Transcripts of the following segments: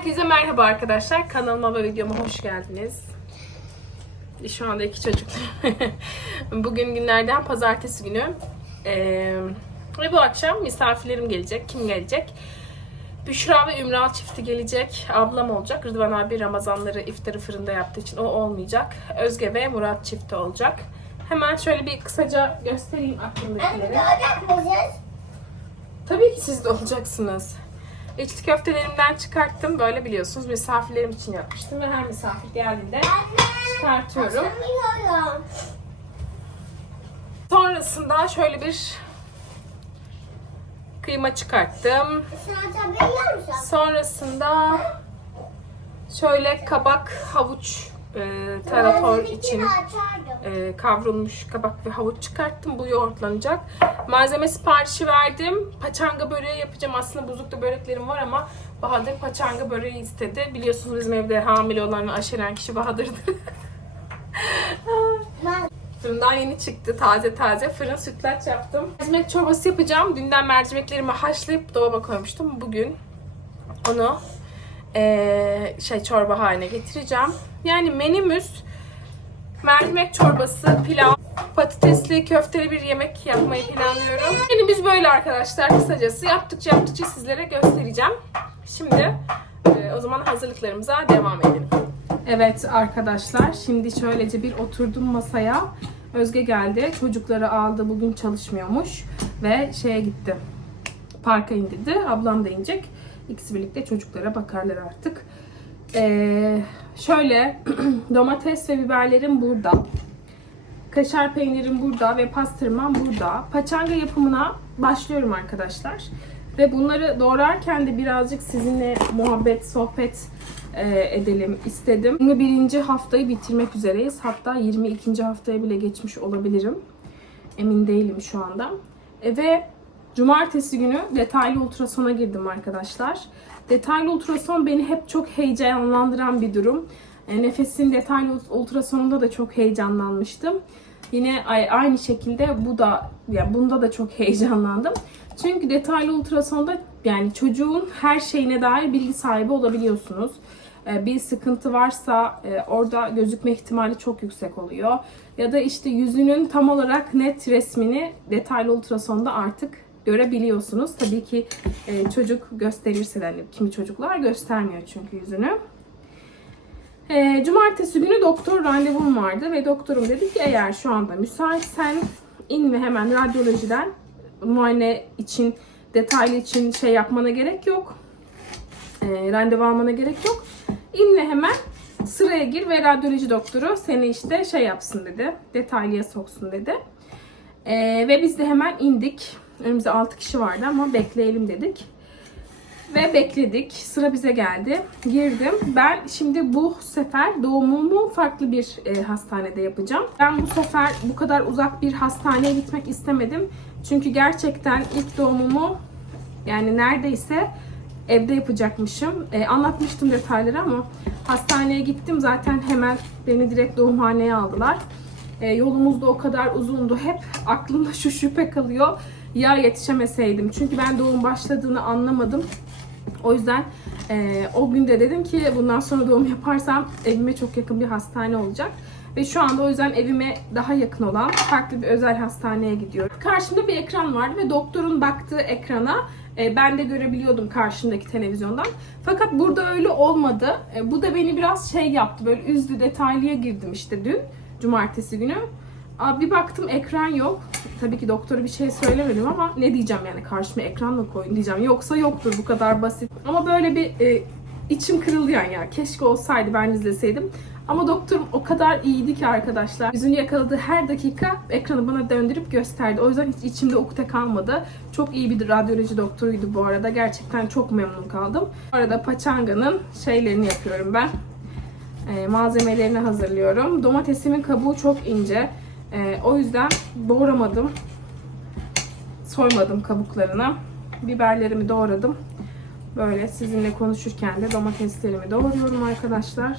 Herkese merhaba arkadaşlar. Kanalıma ve videoma hoş geldiniz. Şu anda iki çocuk. Bugün günlerden pazartesi günü. Ee, ve bu akşam misafirlerim gelecek. Kim gelecek? Büşra ve Ümral çifti gelecek. Ablam olacak. Rıdvan abi Ramazanları iftarı fırında yaptığı için o olmayacak. Özge ve Murat çifti olacak. Hemen şöyle bir kısaca göstereyim aklımdakileri. Mısınız? Tabii ki siz de olacaksınız. İçli köftelerimden çıkarttım. Böyle biliyorsunuz misafirlerim için yapmıştım. Ve her misafir geldiğinde çıkartıyorum. Sonrasında şöyle bir kıyma çıkarttım. Sonrasında şöyle kabak, havuç, e, tarator için e, kavrulmuş kabak ve havuç çıkarttım. Bu yoğurtlanacak. Malzeme siparişi verdim. Paçanga böreği yapacağım. Aslında buzlukta böreklerim var ama Bahadır paçanga böreği istedi. Biliyorsunuz bizim evde hamile olan ve aşeren kişi Bahadır'dı. Fırından yeni çıktı taze taze. Fırın sütlaç yaptım. Mercimek çorbası yapacağım. Dünden mercimeklerimi haşlayıp dolaba koymuştum. Bugün onu eee, şey çorba haline getireceğim. Yani menümüz mercimek çorbası, pilav, patatesli, köfteli bir yemek yapmayı planlıyorum. Yani biz böyle arkadaşlar kısacası yaptıkça yaptıkça sizlere göstereceğim. Şimdi eee, o zaman hazırlıklarımıza devam edelim. Evet arkadaşlar şimdi şöylece bir oturdum masaya. Özge geldi. Çocukları aldı. Bugün çalışmıyormuş. Ve şeye gitti. Parka indirdi. Ablam da inecek. İkisi birlikte çocuklara bakarlar artık. Ee, şöyle domates ve biberlerim burada. Kaşar peynirim burada ve pastırmam burada. Paçanga yapımına başlıyorum arkadaşlar. Ve bunları doğrarken de birazcık sizinle muhabbet, sohbet e, edelim istedim. 21. haftayı bitirmek üzereyiz. Hatta 22. haftaya bile geçmiş olabilirim. Emin değilim şu anda. E, ve cumartesi günü detaylı ultrasona girdim arkadaşlar. Detaylı ultrason beni hep çok heyecanlandıran bir durum. E, nefesin detaylı ultrasonunda da çok heyecanlanmıştım. Yine ay- aynı şekilde bu da ya bunda da çok heyecanlandım. Çünkü detaylı ultrasonda yani çocuğun her şeyine dair bilgi sahibi olabiliyorsunuz. Ee, Bir sıkıntı varsa e, orada gözükme ihtimali çok yüksek oluyor. Ya da işte yüzünün tam olarak net resmini detaylı ultrasonda artık görebiliyorsunuz. Tabii ki e, çocuk gösterirse de hani kimi çocuklar göstermiyor çünkü yüzünü. E, Cumartesi günü doktor randevum vardı ve doktorum dedi ki eğer şu anda müsaitsen in ve hemen radyolojiden muayene için, detaylı için şey yapmana gerek yok. E, randevu almana gerek yok. İn ve hemen sıraya gir ve radyoloji doktoru seni işte şey yapsın dedi. Detaylıya soksun dedi. E, ve biz de hemen indik. Önümüzde 6 kişi vardı ama bekleyelim dedik. Ve bekledik. Sıra bize geldi. Girdim. Ben şimdi bu sefer doğumumu farklı bir e, hastanede yapacağım. Ben bu sefer bu kadar uzak bir hastaneye gitmek istemedim. Çünkü gerçekten ilk doğumumu yani neredeyse evde yapacakmışım. E, anlatmıştım detayları ama hastaneye gittim. Zaten hemen beni direkt doğumhaneye aldılar. E, yolumuz da o kadar uzundu. Hep aklımda şu şüphe kalıyor. Ya yetişemeseydim. Çünkü ben doğum başladığını anlamadım. O yüzden e, o gün de dedim ki bundan sonra doğum yaparsam evime çok yakın bir hastane olacak. Ve şu anda o yüzden evime daha yakın olan farklı bir özel hastaneye gidiyorum. Karşımda bir ekran vardı ve doktorun baktığı ekrana e, ben de görebiliyordum karşımdaki televizyondan. Fakat burada öyle olmadı. E, bu da beni biraz şey yaptı. Böyle üzdü detaylıya girdim işte dün cumartesi günü. Aa, bir baktım ekran yok. Tabii ki doktora bir şey söylemedim ama ne diyeceğim yani karşıma ekran mı koyun diyeceğim. Yoksa yoktur bu kadar basit. Ama böyle bir e, içim kırıldı yani ya. Keşke olsaydı ben izleseydim. Ama doktorum o kadar iyiydi ki arkadaşlar. Yüzünü yakaladığı her dakika ekranı bana döndürüp gösterdi. O yüzden hiç içimde ukde kalmadı. Çok iyi bir radyoloji doktoruydu bu arada. Gerçekten çok memnun kaldım. Bu arada paçanganın şeylerini yapıyorum ben. E, malzemelerini hazırlıyorum. Domatesimin kabuğu çok ince. E, o yüzden doğramadım. Soymadım kabuklarını. Biberlerimi doğradım. Böyle sizinle konuşurken de domateslerimi doğruyorum arkadaşlar.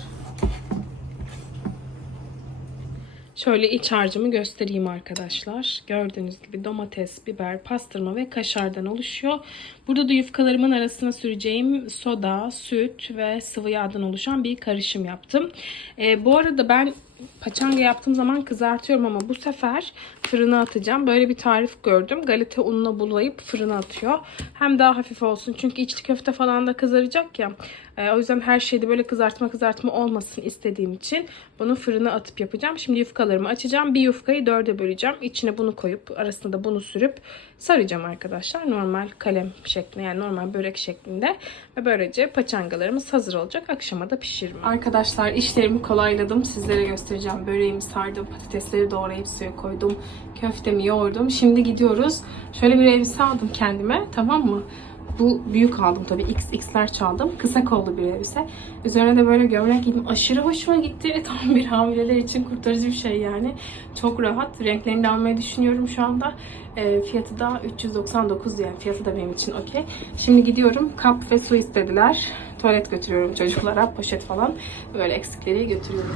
Şöyle iç harcımı göstereyim arkadaşlar. Gördüğünüz gibi domates, biber, pastırma ve kaşardan oluşuyor. Burada da yufkalarımın arasına süreceğim soda, süt ve sıvı yağdan oluşan bir karışım yaptım. Ee, bu arada ben paçanga yaptığım zaman kızartıyorum ama bu sefer fırına atacağım. Böyle bir tarif gördüm. Galeta ununa bulayıp fırına atıyor. Hem daha hafif olsun. Çünkü içli köfte falan da kızaracak ya. Ee, o yüzden her şeyde böyle kızartma kızartma olmasın istediğim için bunu fırına atıp yapacağım. Şimdi yufkalarımı açacağım. Bir yufkayı dörde böleceğim. İçine bunu koyup arasında da bunu sürüp saracağım arkadaşlar. Normal kalem şeklinde yani normal börek şeklinde. Ve böylece paçangalarımız hazır olacak. Akşama da pişiririm. Arkadaşlar işlerimi kolayladım. Sizlere göstereceğim. Böreğimi sardım. Patatesleri doğrayıp suya koydum. Köftemi yoğurdum. Şimdi gidiyoruz. Şöyle bir elbise aldım kendime. Tamam mı? Bu büyük aldım tabii. XX'ler çaldım. Kısa kollu bir elbise. Üzerine de böyle gömlek giydim. Aşırı hoşuma gitti. Tam bir hamileler için kurtarıcı bir şey yani. Çok rahat. Renklerini de almayı düşünüyorum şu anda. E, fiyatı da 399 yani. Fiyatı da benim için okey. Şimdi gidiyorum. Kap ve su istediler. Tuvalet götürüyorum çocuklara. Poşet falan. Böyle eksikleri götürüyorum.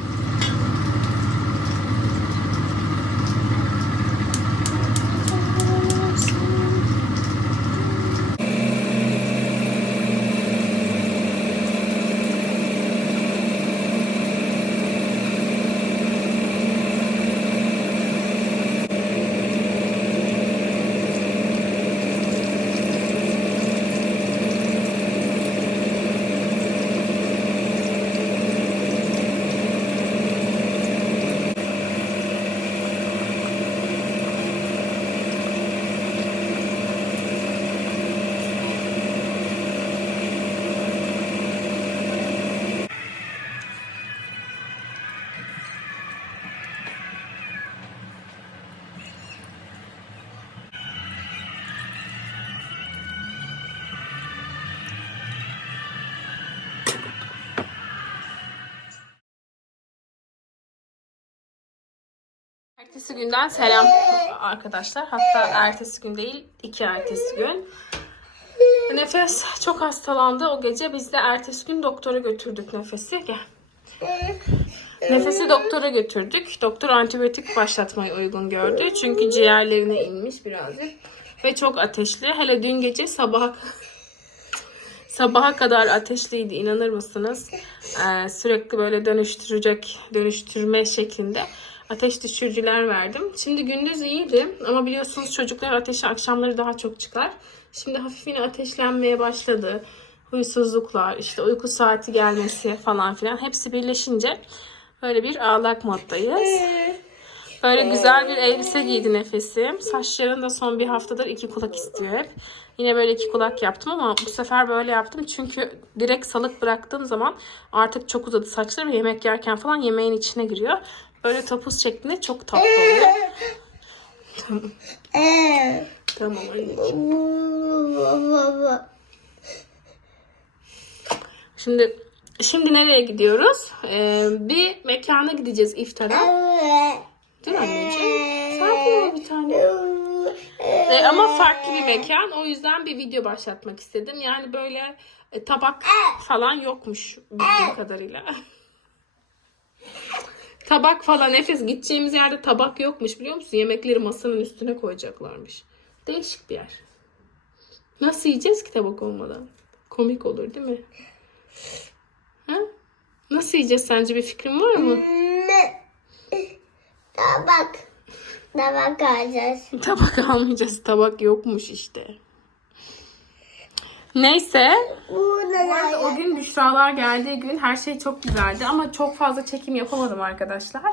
Ertesi günden selam arkadaşlar. Hatta ertesi gün değil, iki ertesi gün. Nefes çok hastalandı o gece. Biz de ertesi gün doktora götürdük Nefes'i. Gel. Nefesi doktora götürdük. Doktor antibiyotik başlatmayı uygun gördü. Çünkü ciğerlerine inmiş birazcık. Ve çok ateşli. Hele dün gece sabaha sabaha kadar ateşliydi. inanır mısınız? Ee, sürekli böyle dönüştürecek, dönüştürme şeklinde ateş düşürücüler verdim. Şimdi gündüz iyiydi ama biliyorsunuz çocuklar ateşi akşamları daha çok çıkar. Şimdi hafif yine ateşlenmeye başladı. Huysuzluklar, işte uyku saati gelmesi falan filan hepsi birleşince böyle bir ağlak moddayız. Böyle güzel bir elbise giydi nefesim. Saçlarını da son bir haftadır iki kulak istiyor hep. Yine böyle iki kulak yaptım ama bu sefer böyle yaptım. Çünkü direkt salık bıraktığım zaman artık çok uzadı saçları ve yemek yerken falan yemeğin içine giriyor. Böyle topuz şeklinde çok tatlı oluyor. Tamam. Tamam anneciğim. Şimdi şimdi nereye gidiyoruz? Ee, bir mekana gideceğiz iftara. Değil mi anneciğim? Sakin ol bir tane. Ee, ama farklı bir mekan. O yüzden bir video başlatmak istedim. Yani böyle e, tabak falan yokmuş bildiğim kadarıyla. tabak falan nefes gideceğimiz yerde tabak yokmuş biliyor musun? Yemekleri masanın üstüne koyacaklarmış. Değişik bir yer. Nasıl yiyeceğiz ki tabak olmadan? Komik olur değil mi? Ha? Nasıl yiyeceğiz sence bir fikrin var mı? Tabak. Tabak alacağız. Tabak almayacağız. Tabak yokmuş işte. Neyse. Bu arada o gün Büşralar geldiği gün her şey çok güzeldi ama çok fazla çekim yapamadım arkadaşlar.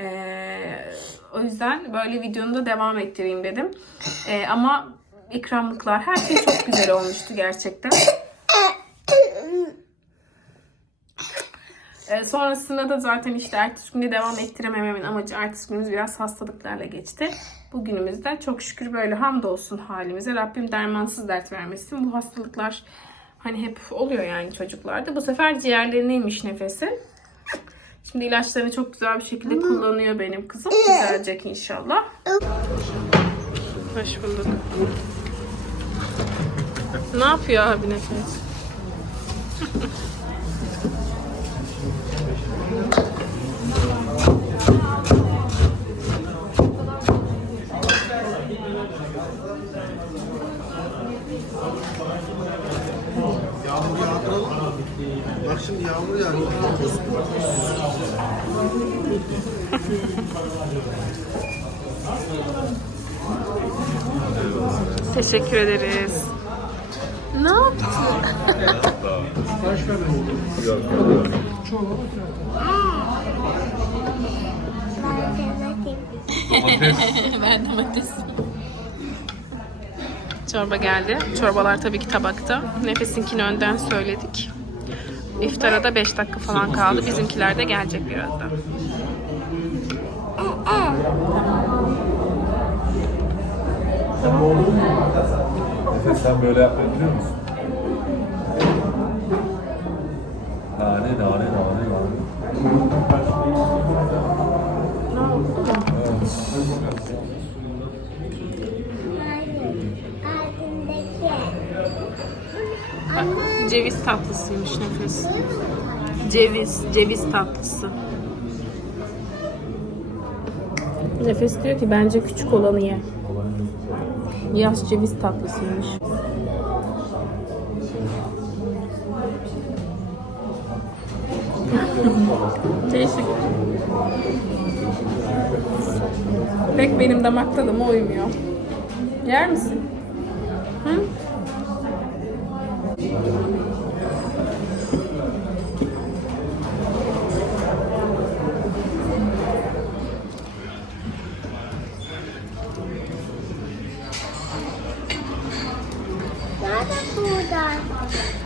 Ee, o yüzden böyle videonu da devam ettireyim dedim. Ee, ama ikramlıklar her şey çok güzel olmuştu gerçekten. Ee, sonrasında da zaten işte ertesi günde devam ettiremememin amacı ertesi günümüz biraz hastalıklarla geçti. Bugünümüzde çok şükür böyle hamdolsun halimize. Rabbim dermansız dert vermesin. Bu hastalıklar hani hep oluyor yani çocuklarda. Bu sefer ciğerlerine inmiş nefesi. Şimdi ilaçlarını çok güzel bir şekilde kullanıyor benim kızım. Düzelecek inşallah. Hoş bulduk. Ne yapıyor abi nefes? Teşekkür ederiz. Ne yaptın? ben domates. Çorba geldi. Çorbalar tabii ki tabakta. Nefesinkini önden söyledik. İftara da 5 dakika falan kaldı. Bizimkiler de gelecek birazdan. Efe sen böyle yapmayı biliyor musun? Nane nane nane nane. Ceviz tatlısıymış nefes. Ceviz, ceviz tatlısı. Nefes diyor ki bence küçük olanı ye. Yaz ceviz tatlısıymış. Değişik. Pek benim damak tadıma uymuyor. Yer misin? Hı? apologize.